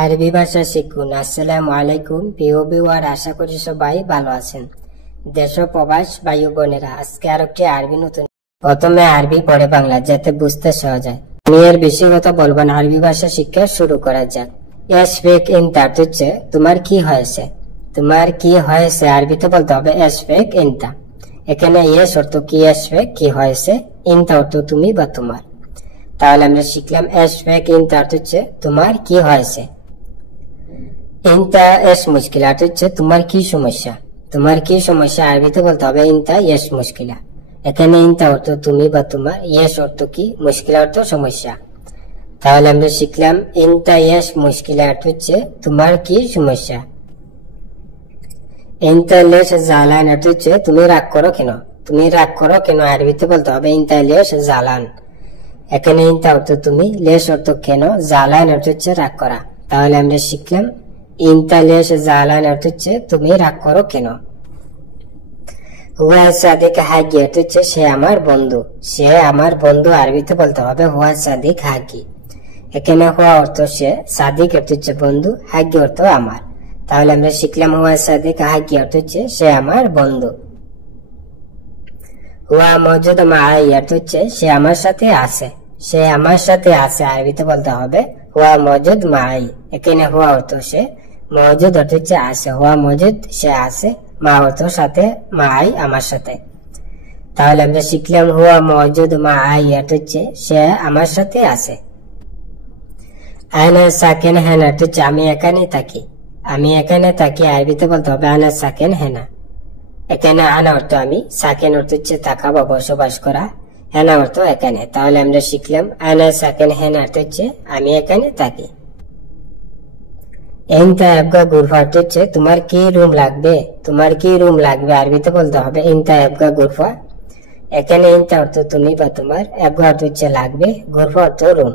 আরবি ভাষা শিখুন। আসসালামু আলাইকুম প্রিয় ভিউয়ার, আশা করি সবাই ভালো আছেন। দেশ ও প্রবাস ভাই ও বোনেরা, আজকে আর একটি আরবি নতুন। প্রথমে আরবি পরে বাংলা, যাতে বুঝতে সহজ হয়। আমি এর বেশি কথা বলবো না, আরবি ভাষা শিক্ষা শুরু করা যাক। এশফেক ইনতা হচ্ছে তোমার কি হয়েছে। তোমার কি হয়েছে আরবিতে বলতে হবে এশফেক ইনতা। এখানে ইয়েস অর্থ কি, এশফেক কি হয়েছে, ইনতা অর্থ তুমি বা তোমার। তাহলে আমরা শিখলাম এশফেক ইনতা হচ্ছে তোমার কি হয়েছে। ইনতা এস মুশকিলা হচ্ছে তোমার কি সমস্যা। তোমার কি সমস্যা আরবিতে বলতে হবে ইনতা ইয়েস মুশকিলা। এখানে ইনতা অর্থ তুমি বা তোমার, ইয়েস অর্থ কি, মুশকিলা অর্থ সমস্যা। তাহলে আমরা শিখলাম ইনতা ইয়েস মুশকিলা হচ্ছে তোমার কি সমস্যা। ইনতা লেশ জালান হচ্ছে তুমি রাগ করো কেন। তুমি রাগ করো কেন আরবিতে বলতে হবে ইনতা লেশ জালান। এখানে ইনতা অর্থ তুমি, লেশ অর্থ কেন, জালান অর্থ হচ্ছে রাগ করা। তাহলে আমরা শিখলাম ইনতা লেশ জালান অর্থ হচ্ছে তুমি রাগ করো কেন। হুয়া সাদিক হাগি অর্থ হচ্ছে সে আমার বন্ধু। সে আমার বন্ধু আরবিতে বলতে হবে হুয়া সাদিক হাগি। এখানে হুয়া অর্থ সে, সাদিক অর্থ হচ্ছে বন্ধু, হাগি অর্থ আমার। তাহলে আমরা শিখলাম হুয়া সাদিক হাগি অর্থ হচ্ছে সে আমার বন্ধু। হুয়া মওজুদ মাই অর্থ হচ্ছে সে আমার সাথে আছে। সে আমার সাথে আছে আরবিতে বলতে হবে হুয়া মওজুদ মাই। এখানে হুয়া অর্থ সে, মওজুদ অর্থ হচ্ছে আছে। হুয়া মওজুদ সে আছে, মা অর্থ সাথে, মাই আমার সাথে। তাহলে আমরা শিখলাম হুয়া মওজুদ মাই অর্থ হচ্ছে সে আমার সাথে আছে। আনা সাকিন হেনা অর্থ হচ্ছে আমি এখানে থাকি। আমি এখানে থাকি আরবিতে বলতে হবে আনা সাকিন হেনা। এখানে আনা অর্থ আমি, সাকিন অর্থ হচ্ছে থাকা বা বসবাস করা, হেনা অর্থ এখানে। তাহলে আমরা শিখলাম আনা সাকিন হেনা অর্থ হচ্ছে আমি এখানে থাকি। ইনতা আবগা গুরফা অর্থ হচ্ছে তোমার কি রুম লাগবে। তোমার কি রুম লাগবে আরবিতে বলতে হবে ইনতা আবগা গুরফা। এখানে ইনতা অর্থ তুমি বা তোমার, আবগা অর্থ হচ্ছে লাগবে, গুরফা অর্থ রুম।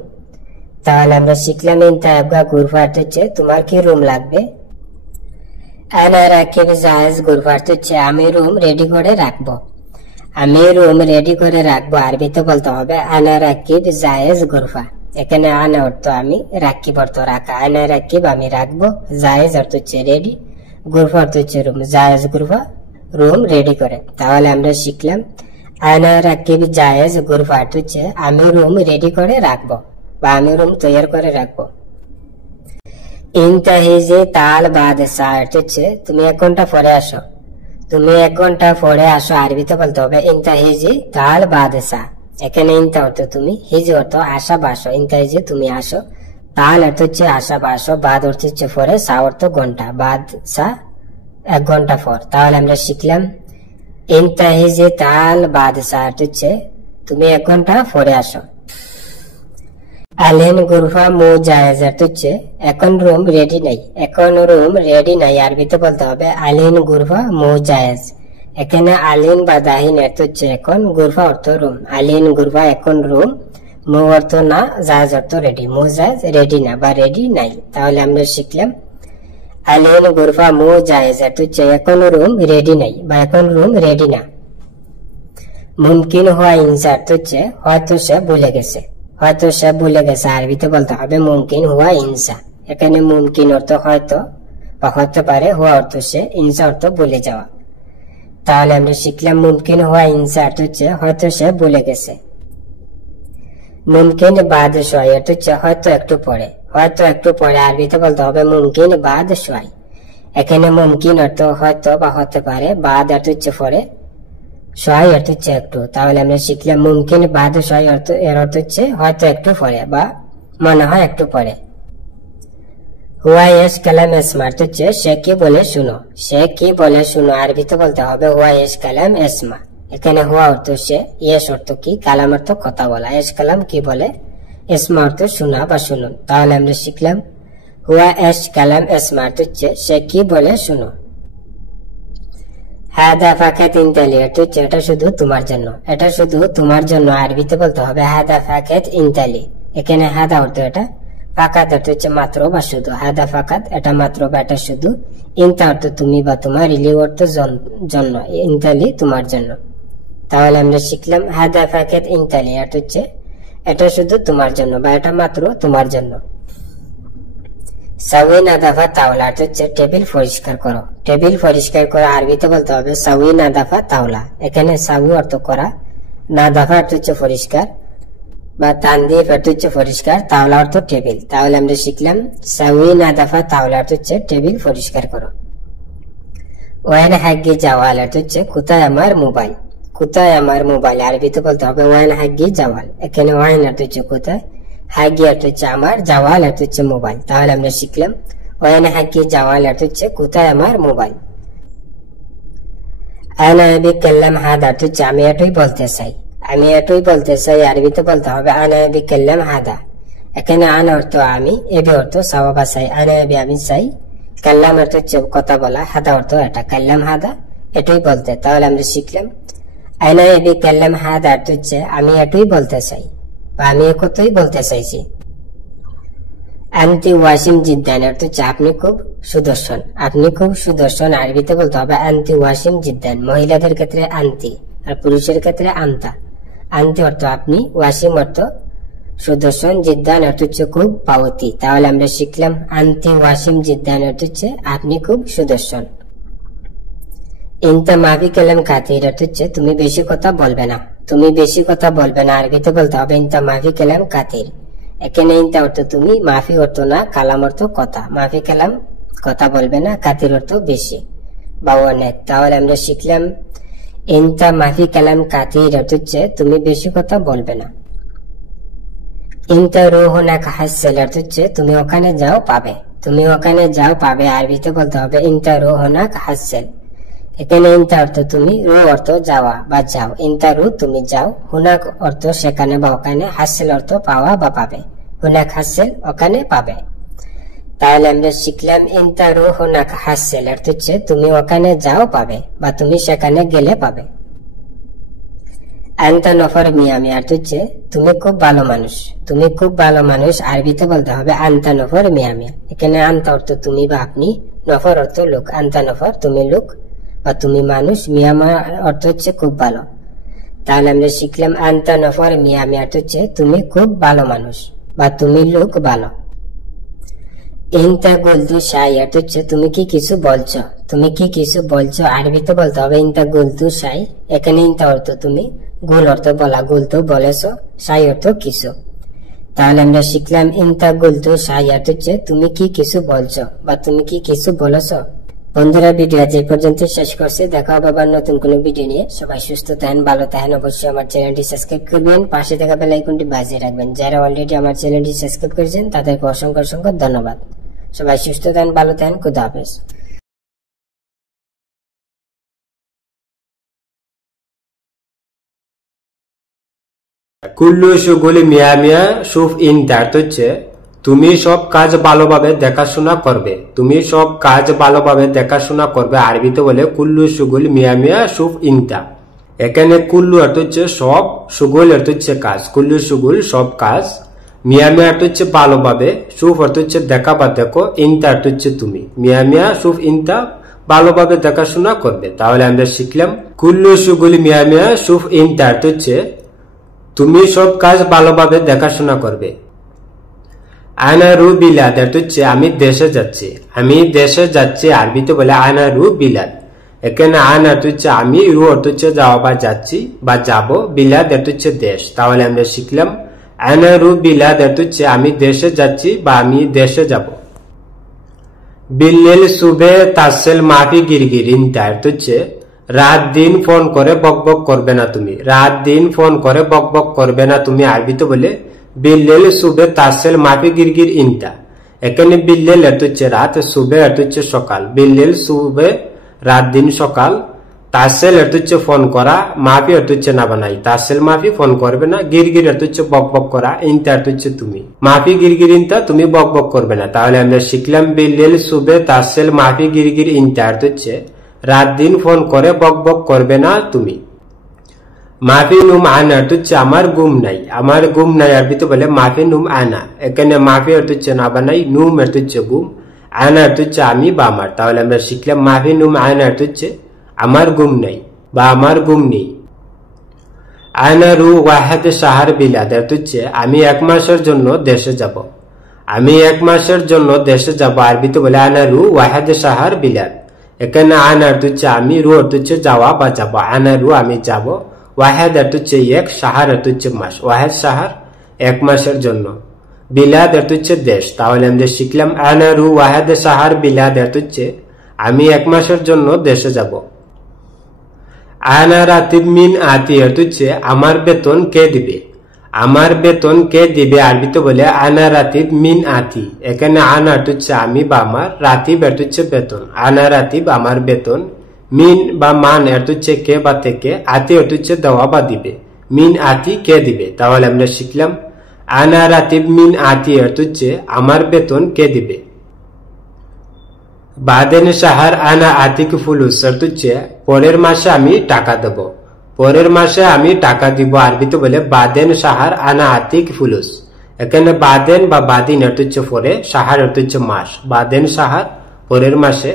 তাহলে আমরা শিখলাম ইনতা আবগা গুরফা অর্থ হচ্ছে তোমার কি রুম লাগবে। আনা রাকিব জায়েজ গুরফা অর্থ হচ্ছে আমি রুম রেডি করে রাখবো। আমি রুম রেডি করে রাখবো আরবিতে বলতে হবে আনা রাকিব জায়েজ গুরফা। এখানে আনা অর্থ আমি, রাকিব অর্থ রাখা। আনা রাকিব আমি রাখবো, জায়েজ অর্থ হচ্ছে রেডি, গুরফা অর্থ হচ্ছে রুম, জায়েজ গুরফা রুম রেডি করে। তাহলে আমরা শিখলাম আনা রাকিব জায়েজ গুরফা অর্থ হচ্ছে আমি রুম রেডি করে রাখবো বা আমি রুম তৈরি করে রাখবো। ইনতাহিজি তাল বাদ সা অর্থ হচ্ছে তুমি 1 ঘন্টা পরে আসো। তুমি 1 ঘন্টা পরে আসো আরবিতে বলতে হবে ইনতাহিজি তাল বাদ সা। এখানে ইনতা অর্থ তুমি, হিজি অর্থ আসা বা আসো। ইনতাহিজি তুমি আসো, তাল অর্থ হচ্ছে আসা বা আসো, বাদ অর্থ হচ্ছে পরে, সা অর্থ ঘন্টা, বাদ সা 1 ঘন্টা পর। তাহলে আমরা শিখলাম ইনতাহিজি তাল বাদ সা অর্থ হচ্ছে তুমি 1 ঘন্টা পরে আসো। আলেন গুরফা মু জায়েজ অর্থ হচ্ছে এখন রুম রেডি নাই। এখন রুম রেডি নাই আরবিতে বলতে হবে আলিন গুরফা মু জায়েজ। এখানে আলিন বা দাহিন অর্থ হচ্ছে এখন, গুরফা অর্থ রুম। আলিন গুরফা এখন রুম, মু অর্থ না, জায়েজ অর্থ রেডি। মু জায়েজ রেডি না বা রেডি নাই। তাহলে আমরা শিখলাম আলিন গুরফা মু জায়েজ অর্থ হচ্ছে এখন রুম রেডি নাই বা এখন রুম রেডি না। মুমকিন হওয়া ইনসা অর্থ হচ্ছে হয়তো সে ভুলে গেছে। হয়তো সে ভুলে গেছে আরবিতে বলতে হবে মুমকিন হুয়া ইনসা। এখানে মুমকিন অর্থ হয়তো বা হতে পারে, হুয়া অর্থ সে, ইনসা অর্থ ভুলে যাওয়া। তাহলে আমরা শিখলাম মুমকিন হুয়া ইনসা অর্থ হচ্ছে হয়তো সে ভুলে গেছে। মুমকিন বাদ সোয়াই অর্থ হচ্ছে হয়তো একটু পরে। হয়তো একটু পরে আরবিতে বলতে হবে মুমকিন বাদ সোয়াই। এখানে মুমকিন অর্থ হয়তো বা হতে পারে, বাদ অর্থ হচ্ছে পরে, সোয়াই অর্থ হচ্ছে একটু। তাহলে আমরা শিখলাম মুমকিন বাদ সোয়াই অর্থ, এর অর্থ হচ্ছে হয়তো একটু পরে বা মনে হয় একটু পরে। হুয়া ইয়েস কালাম এসমা অর্থ হচ্ছে সে কি বলে শুনো। সে কি বলে শুনো আরবিতে বলতে হবে হুয়া ইয়েস কালাম এসমা। এখানে হুয়া অর্থ সে, ইয়েস অর্থ কি, কালাম অর্থ কথা বলা, ইয়েস কালাম কি বলে, এসমা অর্থ শোনা বা শুনুন। তাহলে আমরা শিখলাম হুয়া ইয়েস কালাম এসমা অর্থ হচ্ছে সে কি বলে শুনো। হাদা ফাকাত ইনতালি অর্থ হচ্ছে এটা শুধু তোমার জন্য। এটা শুধু তোমার জন্য আরবিতে বলতে হবে হাদা ফাকাত ইনতালি। এখানে হাদা অর্থ এটা, ফাকাত অর্থ হচ্ছে মাত্র বা শুধু। হাদা ফাকাত এটা মাত্র বা এটা শুধু, ইনতা অর্থ তুমি বা তোমার, ইলি অর্থ জন্য, ইনতালি তোমার জন্য। তাহলে আমরা শিখলাম হাদা ফাকাত ইনতালি অর্থ হচ্ছে এটা শুধু তোমার জন্য বা এটা মাত্র তোমার জন্য। সাউই নাদাফা তাওলা অর্থ হচ্ছে টেবিল পরিষ্কার করো। টেবিল পরিষ্কার করে আরবিতে বলতে হবে সাউই নাদাফা তাওলা। এখানে সাউই অর্থ করা, নাদাফা অর্থ হচ্ছে পরিষ্কার বা তানদীফ অর্থ হচ্ছে পরিষ্কার, তাওলা অর্থ টেবিল। তাহলে আমরা শিখলাম সাউই নাদাফা তাওলা অর্থ হচ্ছে টেবিল পরিষ্কার করো। ওয়াইন হাগি জাওয়াল অর্থ হচ্ছে কোথায় আমার মোবাইল। কোথায় আমার মোবাইল আরবিতে বলতে হবে ওয়াইন হাগি জাওয়াল। এখানে ওয়াইন অর্থ হচ্ছে কোথায়, হাগি অর্থ হচ্ছে আমার, জাওয়াল অর্থ হচ্ছে মোবাইল। তাহলে আমরা শিখলাম ওয়াইন হাগি জাওয়াল অর্থ হচ্ছে কোথায় আমার মোবাইল। আনা বিকাল্লাম হাদা অর্থ হচ্ছে আমি এটাই বলতে চাই। আমি এটাই বলতে চাই আরবিতে বলতে হবে আনা বিকাল্লাম হাদা। এখানে আনা অর্থ আমি, এবি অর্থ চাওয়া বা চাই, আনা এবি আমি চাই, কাল্লাম অর্থ হচ্ছে কথা বলা, হাদা অর্থ এটা, কাল্লাম হাদা এটাই বলতে। তাহলে আমরা শিখলাম আনা এবি কাল্লাম হাদা অর্থ হচ্ছে আমি এটাই বলতে চাই বা আমি একথই বলতে চাইছি। আন্তি ওয়াসিম জিদ্দান অর্থ হচ্ছে আপনি খুব সুদর্শন। আপনি খুব সুদর্শন আরবিতে বলতে হবে আন্তি ওয়াসিম জিদ্দান। মহিলাদের ক্ষেত্রে আন্তি আর পুরুষের ক্ষেত্রে আন্তা। আন্তি অর্থ আপনি, ওয়াসিম অর্থ সুদর্শন, জিদ্দান অর্থ হচ্ছে খুব পাওতি। তাহলে আমরা শিখলাম আন্তি ওয়াসিম জিদ্দান অর্থ হচ্ছে আপনি খুব সুদর্শন। ইনতা মাফি কালাম কাতির অর্থ হচ্ছে তুমি বেশি কথা বলবে না। তুমি বেশি কথা বলবে না আরবিতে বলতে হবে ইনতা মাফি কালাম কাতির। এখানে ইনতা অর্থ তুমি, মাফি অর্থ না, কালাম অর্থ কথা। মাফি কালাম কথা বলবে না, কাতির অর্থ বেশি বা অনেক। তাহলে আমরা শিখলাম ইনতা মাফি কালাম কাতির অর্থ হচ্ছে তুমি বেশি কথা বলবে না। ইনতা রুহুনাক হাসসাল অর্থ হচ্ছে তুমি ওখানে যাও পাবে। তুমি ওখানে যাও পাবে আরবিতে বলতে হবে ইনতা রুহুনাক হাসসাল। এখানে ইনতা অর্থ তুমি, রু অর্থ যাওয়া বা যাও, ইনতা রু তুমি যাও, হুনাক অর্থ সেখানে বা ওখানে, হাসিল অর্থ পাওয়া বা পাবে, হুনাক হাসিল ওখানে পাবে। তাহলে আমরা শিখলাম ইনতা রু হুনাক হাসিল অর্থ হচ্ছে তুমি ওখানে যাও পাবে বা তুমি সেখানে গেলে পাবে। আনতা নফর মিয়ামি অর্থ হচ্ছে তুমি খুব ভালো মানুষ। তুমি খুব ভালো মানুষ আরবিতে বলতে হবে আনতা নফর মিয়ামি। এখানে আনতা অর্থ তুমি বা আপনি, নফর অর্থ লোক, আনতা নফর তুমি লোক বা তুমি মানুষ, মিয়ামা অর্থ হচ্ছে খুব ভালো। তাহলে আমরা শিখলাম আনতা নফর মিয়ামি অর্থ হচ্ছে তুমি খুব ভালো মানুষ বা তুমি লোক ভালো। ইনতা গুলতু শাই অর্থ হচ্ছে তুমি কি কিছু বলছো। তুমি কি কিছু বলছো আরবিতে বলতে হবে ইনতা গুলতু শাই। এখানে ইনতা অর্থ তুমি, গুল অর্থ বলা, গুলতু বলেছো, শাই অর্থ কিছু। তাহলে আমরা শিখলাম ইনতা গুলতু শাই অর্থ হচ্ছে তুমি কি কিছু বলছো বা তুমি কি কিছু বলেছো। বন্ধুরা ভিডিও আজ এই পর্যন্ত শেষ করছি। দেখা হবে আবার নতুন কোনো ভিডিও নিয়ে। সবাই সুস্থ থাকেন, ভালো থাকেন। অবশ্যই আমার চ্যানেলটি সাবস্ক্রাইব করবেন, পাশে থাকা বেল আইকনটি বাজিয়ে রাখবেন। যারা অলরেডি আমার চ্যানেলটি সাবস্ক্রাইব করেছেন তাদেরকে অসংখ্য অসংখ্য ধন্যবাদ। সবাই সুস্থ থাকেন, ভালো থাকেন। খুদা হাফেজ। কুল্লু শুগুলি মিয়া মিয়া সুফ ইনতা অর্থ হচ্ছে তুমি সব কাজ ভালোভাবে দেখাশোনা করবে। তুমি সব কাজ ভালোভাবে দেখাশোনা করবে আরবিতে বলে কুল্লু শুগুল মিয়া মিয়া সুফ ইনতা। এখানে কুল্লু অর্থ হচ্ছে সব, শুগুল অর্থ হচ্ছে কাজ, কুল্লু শুগুল সব কাজ, মিয়া মিয়া অর্থ হচ্ছে ভালোভাবে, সুফ অর্থ হচ্ছে দেখা বা দেখো, ইনতা অর্থ হচ্ছে তুমি। মিয়া মিয়া সুফ ইনতা ভালোভাবে দেখাশোনা করবে। তাহলে আমরা শিখলাম কুল্লু শুগুলি মিয়া মিয়া সুফ ইনতা অর্থ হচ্ছে তুমি সব কাজ ভালোভাবে দেখাশোনা করবে। আনা রু বিলাদ অর্থ হচ্ছে আমি দেশে যাচ্ছি। আমি দেশে যাচ্ছি আরবিতে বলে আনা রু বিলাদ। এখানে আন অর্থ হচ্ছে আমি, রু অর্থ হচ্ছে যাওয়া বা যাচ্ছি বা যাব, বিলাদ অর্থ হচ্ছে দেশ। তাহলে আমরা শিখলাম আনা রু বিলাদ অর্থ হচ্ছে আমি দেশে যাচ্ছি বা আমি দেশে যাব। বিল্লেল সুবে তাসেল মাফি গিরগির ইনতা অর্থ হচ্ছে রাত দিন ফোন করে বক বক করবে না তুমি। রাত দিন ফোন করে বক বক করবে না তুমি আরবিতে বলে বিল্লেল সুবে তাসেল মাফি গিরগির ইনতা। এখানে বিল্লেল অর্থ হচ্ছে রাত, সুবে অর্থ হচ্ছে সকাল, বিল্লেল সুবে রাত দিন সকাল, তাসেল অর্থ হচ্ছে ফোন করা, মাফি অর্থ হচ্ছে না বানাই, তাসেল মাফি ফোন করবে না, গিরগির অর্থ হচ্ছে বক বক করা, ইনতা অর্থ হচ্ছে তুমি, মাফি গিরগির ইনতা তুমি বক বক করবে না। তাহলে আমরা শিখলাম বিল্লেল সুবে তাসেল মাফি গিরগির ইনতা অর্থ হচ্ছে রাত দিন ফোন করে বক বক করবে না তুমি। মাফি নুম আনা অর্থ হচ্ছে আমার গুম নাই। আমার গুম নাই আরবিতে বলে মাফি নুম আনা। এখানে মাফি অর্থ হচ্ছে না বানাই, নুম অর্থ হচ্ছে গুম, আনা অর্থ হচ্ছে আমি বা আমার। তাহলে আমরা শিখলাম মাফি নুম আনা অর্থ হচ্ছে আমার গুম নাই বা আমার গুম নেই। আনা রু ওয়াহেদ শাহর বিলাদ অর্থ হচ্ছে আমি এক মাসের জন্য দেশে যাব। আমি 1 মাসের জন্য দেশে যাব আরবিতে বলে আনা রু ওয়াহিদ শাহর বিলাদ। এখানে আনা অর্থ হচ্ছে আমি, রু অর্থ হচ্ছে যাওয়া বা যাব। আনা রু আমি যাব, ওয়াহিদ অর্থ হচ্ছে 1, শাহর অর্থ হচ্ছে মাস। ওয়াহিদ শাহর 1 মাসের জন্য, বিলাদ অর্থ হচ্ছে দেশ। তাহলে আমরা শিখলাম আনা রু ওয়াহিদ শাহর বিলাদ অর্থ হচ্ছে আমি 1 মাসের জন্য দেশে যাব। আনা রাতিব মিন আতি অর্থ হচ্ছে আমার বেতন কে দিবে। আমার বেতন কে দিবে আরবিতে বলে আনা রাতিব মিন আতি। এখানে আনা অর্থ হচ্ছে আমি বা আমার, রাতিব অর্থ হচ্ছে বেতন। আনা রাতিব আমার বেতন, মিন বা মান অর্থ হচ্ছে কে বা থেকে, আতি অর্থ হচ্ছে দেওয়া বা দিবে। মিন আতি কে দিবে। তাহলে আমরা শিখলাম আনা রাতিব মিন আতি অর্থ হচ্ছে আমার বেতন কে দিবে। বাদেন শাহর আনা আতিক ফুলুস অর্থ হচ্ছে পরের মাসে আমি টাকা দেব। পরের মাসে আমি টাকা দিব আরবিতে বলে বাদেন শাহর আনা আতিক ফুলুস। এখানে বাদেন বা বাদিন অর্থ হচ্ছে পরে, শাহর অর্থ হচ্ছে মাস। বাদেন শাহর পরের মাসে,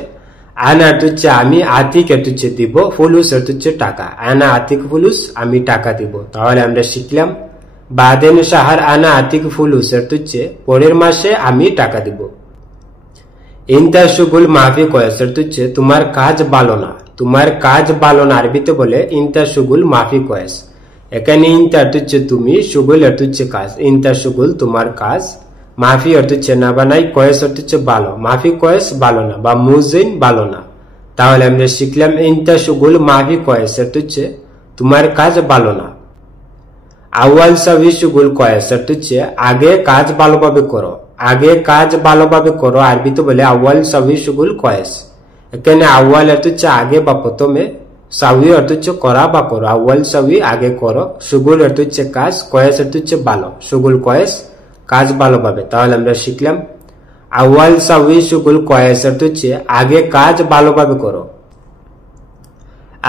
আনা অর্থ হচ্ছে আমি, আতিক অর্থ হচ্ছে দিব, ফুলুস অর্থ হচ্ছে টাকা। আনা আতিক ফুলুস আমি টাকা দিব। তাহলে আমরা শিখলাম বাদেন শাহর আনা আতিক ফুলুস অর্থ হচ্ছে পরের মাসে আমি টাকা দিব। ইনতা শুগুল মাফি কয়েস অর্থ হচ্ছে তোমার কাজ ভালো না। তোমার কাজ ভালো না আরবিতে বলে ইনতা শুগুল মাফি কয়েস। এখানে ইনতা অর্থ হচ্ছে তুমি, শুগুল অর্থ হচ্ছে কাজ। ইনতা শুগুল তোমার কাজ, মাফি অর্থ হচ্ছে না বা নাই, কয়েস অর্থ হচ্ছে ভালো। মাফি কয়েস ভালো না বা মুজিন ভালো না। তাহলে আমরা শিখলাম ইনতা শুগুল মাফি কয়েস অর্থ হচ্ছে তোমার কাজ ভালো না। আউয়াল সাবি শুগুল কয়েস অর্থ হচ্ছে আগে কাজ ভালোভাবে করো। আগে কাজ ভালোভাবে করো আরবিতে বলে আউয়াল সাবি শুগুল কয়েস। এখানে আউয়াল অর্থ হচ্ছে আগে বা প্রথমে, সাবি অর্থ হচ্ছে করা বা করো। আউয়াল সাবি আগে করো, শুগুল অর্থ হচ্ছে কাজ, কয়েস অর্থ হচ্ছে ভালো। শুগুল কয়েস কাজ ভালোভাবে। তাহলে আমরা শিখলাম আউয়াল সাবি শুগুল কয়েস অর্থ হচ্ছে আগে কাজ ভালোভাবে করো।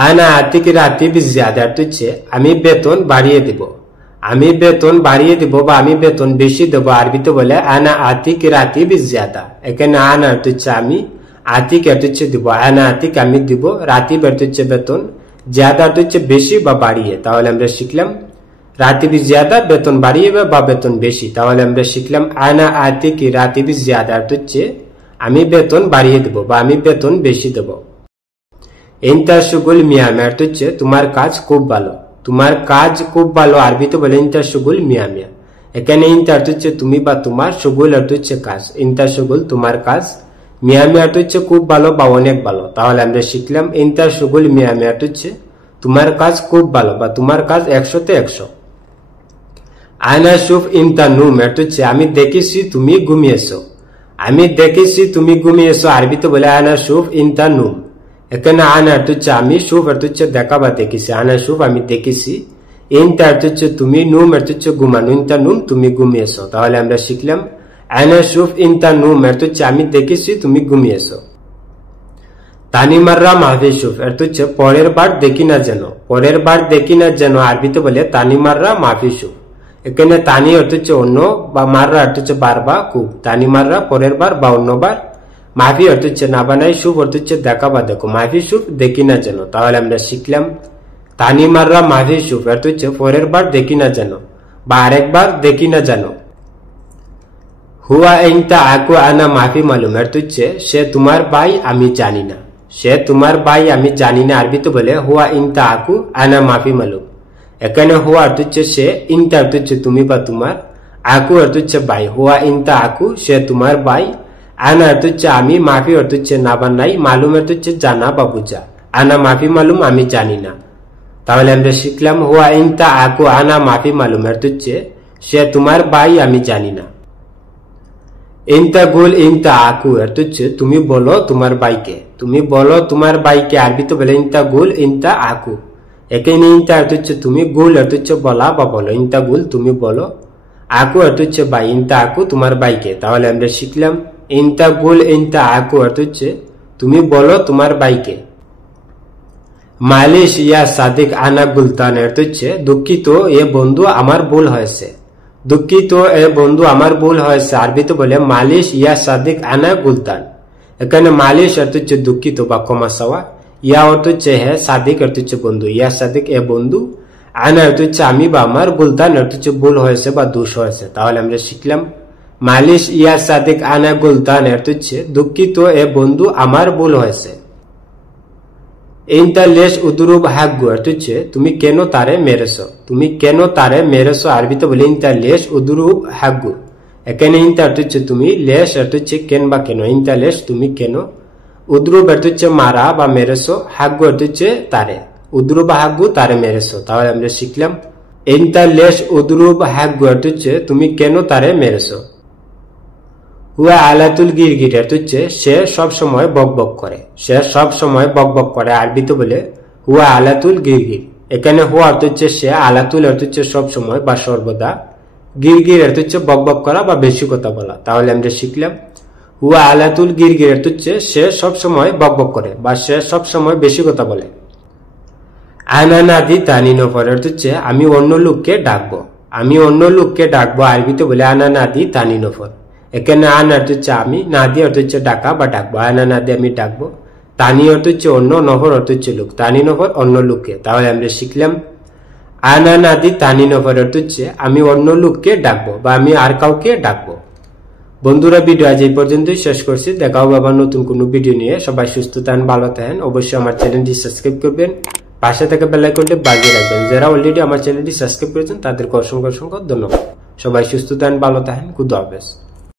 আনা আতিক রাতিব জিয়াদা অর্থ হচ্ছে আমি বেতন বাড়িয়ে দিব। আমি বেতন বাড়িয়ে দিব বা আমি বেতন বেশি দেবো আরবিতে বলে আনা আতিক রাতিব জিয়াদা। এখানে আনা অর্থ হচ্ছে আমি, আতিক অর্থ হচ্ছে দিব। আনা আতিক আমি দিব, রাতিব অর্থ হচ্ছে বেতন, জিয়াদা অর্থ হচ্ছে বেশি বা বাড়িয়ে। তাহলে আমরা শিখলাম রাতিব জিয়াদা বেতন বাড়িয়ে বা বেতন বেশি। তাহলে আমরা শিখলাম আনা আতিক রাতিব জিয়াদা অর্থ হচ্ছে আমি বেতন বাড়িয়ে দেব বা আমি বেতন বেশি দেব। ইনতা শুগুল মিয়ামে অর্থ হচ্ছে তোমার কাজ খুব ভালো। তোমার কাজ খুব ভালো আরবিতে বলে ইনতা শুগুল মিয়া মিয়া। এখানে ইনতা অর্থ হচ্ছে তুমি বা তোমার, শুগুল অর্থ হচ্ছে কাজ। ইনতা শুগুল তোমার কাজ, মিয়া মিয়া অর্থ হচ্ছে খুব ভালো বা অনেক ভালো। তাহলে আমরা শিখলাম ইনতা শুগুল মিয়া মিয়া অর্থ হচ্ছে তোমার কাজ খুব ভালো বা তোমার কাজ 100তে 100। আনা শুফ ইনতা নুম অর্থ হচ্ছে আমি দেখেছি তুমি ঘুমিয়েছো। আমি দেখেছি তুমি ঘুমিয়েছো আরবিতে বলে আনা শুফ ইনতা নুম। এখানে আনা অর্থ হচ্ছে আমি, শুফ অর্থ হচ্ছে দেখা বা দেখেছি। আনা শুফ আমি দেখেছি, ইনতা অর্থ হচ্ছে তুমি, নুম অর্থ হচ্ছে ঘুমানো। ইনতা নুম তুমি ঘুমিয়েছো। তাহলে আমরা শিখলাম আনা শুফ ইনতা নুম অর্থ হচ্ছে আমি দেখেছি তুমি ঘুমিয়েছো। তানি মাররা মাফি শুফ অর্থ হচ্ছে পরের বার দেখি না যেন। পরের বার দেখি না যেন আরবিতে বলে তানি মাররা মাফি শুফ। এখানে তানি অর্থ হচ্ছে অন্য বা মাররা অর্থ হচ্ছে বার বা খুব। তানি মাররা পরের বার বা অন্যবার, মাফি অর্থ হচ্ছে না বানাই, শুভ অর্থ হচ্ছে দেখা বা দেখো। মাফি শুভ দেখি না যেন। তাহলে আমরা শিখলাম তানি মাররা মাফি শুভ অর্থ হচ্ছে পরের বার দেখি না যেন বা আরেকবার দেখি না যেন। হুয়া ইনতা আকু আনা মাফি মালুম অর্থ হচ্ছে সে তোমার ভাই আমি জানি না। সে তোমার ভাই আমি জানি না আরবিতে বলে হুয়া ইনতা আকু আনা মাফি মালুম। এখানে হুয়া অর্থ হচ্ছে সে, ইনতা অর্থ হচ্ছে তুমি বা তোমার, আকু অর্থ হচ্ছে ভাই। হুয়া ইনতা আকু সে তোমার ভাই, আনা অর্থ হচ্ছে আমি, মাফি অর্থ হচ্ছে না বা নাই, মালুম অর্থ হচ্ছে জানা বা বুঝা। আনা মাফি মালুম আমি জানি না। তাহলে আমরা শিখলাম হুয়া ইনতা আকু আনা মাফি মালুম অর্থ হচ্ছে সে তোমার ভাই আমি জানি না। ইনতা গুল ইনতা আকু অর্থ হচ্ছে তুমি বলো তোমার ভাইকে। তুমি বলো তোমার ভাইকে আরবিতে বলে ইনতা গুল ইনতা আকু। এখানে ইনতা অর্থ হচ্ছে তুমি, গুল অর্থ হচ্ছে বলা বা বলো। ইনতা গুল তুমি বলো, আকু অর্থ হচ্ছে ভাই। ইনতা আকু তোমার ভাইকে। তাহলে আমরা শিখলাম ইনতা গুল ইনতা আকু অর্থ হচ্ছে তুমি বলো তোমার ভাইকে। মালিশ ইয়া সাদিক আনা গুলতান অর্থ হচ্ছে দুঃখিত এ বন্ধু আমার ভুল হয়েছে। দুঃখিত এ বন্ধু আমার ভুল হয়েছে আরবিতে বলে মালিশ ইয়া সাদিক আনা গুলতান। এখানে মালিশ অর্থ হচ্ছে দুঃখিত বা ক্ষমা চাওয়া, ইয়া অর্থ হচ্ছে হ্যাঁ, সাদিক অর্থ হচ্ছে বন্ধু। ইয়া সাদিক এ বন্ধু, আনা অর্থ হচ্ছে আমি বা আমার, গুলতান অর্থ হচ্ছে ভুল হয়েছে বা দোষ হয়েছে। তাহলে আমরা শিখলাম মালিশ ইয়া সাদিক আনা গুলতান এর হচ্ছে দুঃখিত এ বন্ধু আমার ভুল হয়েছে। ইনতা লেশ উদরুব হাগু এর হচ্ছে তুমি কেন তারে মেরেছো, তুমি কেন তারে মেরেছো আরবিতে বলে ইনতা লেশ উদরুব হাগু। এখানে ইনতা হচ্ছে তুমি, লেশ এর হচ্ছে কেন বা কেন, ইনতা লেশ তুমি কেন, উদরুব এর হচ্ছে মারা বা মেরেছো, হাগু এর হচ্ছে তারে, উদরুব হাগু তারে মেরেছো। তাহলে আমরা শিখলাম ইনতা লেশ উদরুব হাগু এর হচ্ছে তুমি কেন তারে মেরেছো। হুয়া আলাতুল গিরগির এর হচ্ছে সে সব সময় বকবক করে, সে সব সময় বকবক করে আরবিতে বলে হুয়া আলাতুল গিরগির। এখানে হুয়া অর্থ হচ্ছে সে, আলাতুল অর্থ হচ্ছে সব সময় বা সর্বদা, গিরগির অর্থ হচ্ছে বকবক করা বা বেশি কথা বলা। তাহলে আমরা শিখলাম হুয়া আলাতুল গিরগির অর্থ হচ্ছে সে সব সময় বকবক করে বা সে সব সময় বেশি কথা বলে। আনানাদি তানিনফর অর্থ হচ্ছে আমি অন্য লোককে ডাকবো, আমি অন্য লোককে ডাকবো আরবিতে বলে আনানাদি তানিনফর। এখানে আন অর্থ হচ্ছে আমি, নাদি অর্থ হচ্ছে ডাকা বা ডাকবো, আনানাদি আমি ডাকবো, তানি অর্থ হচ্ছে অন্য, নফর অর্থ হচ্ছে লোক, তানিনফর অন্য লোককে। তাহলে আমরা শিখলাম আনানাদি তানিনফর অর্থ হচ্ছে আমি অন্য লোককে ডাকবো বা আমি আর কাউকে ডাকবো। বন্ধুরা ভিডিও আজ এই পর্যন্তই শেষ করছি, দেখা হবে আবার নতুন কোনো ভিডিও নিয়ে। সবাই সুস্থ থাকেন, ভালো থাকেন, অবশ্যই আমার চ্যানেলটি সাবস্ক্রাইব করবেন, পাশে থেকে বেল আইকনটি বাজিয়ে রাখবেন। যারা অলরেডি আমার চ্যানেলটি সাবস্ক্রাইব করেছেন তাদেরকে অসংখ্য অসংখ্য ধন্যবাদ। সবাই সুস্থ থাকেন, ভালো থাকেন, খুদা হাফেজ।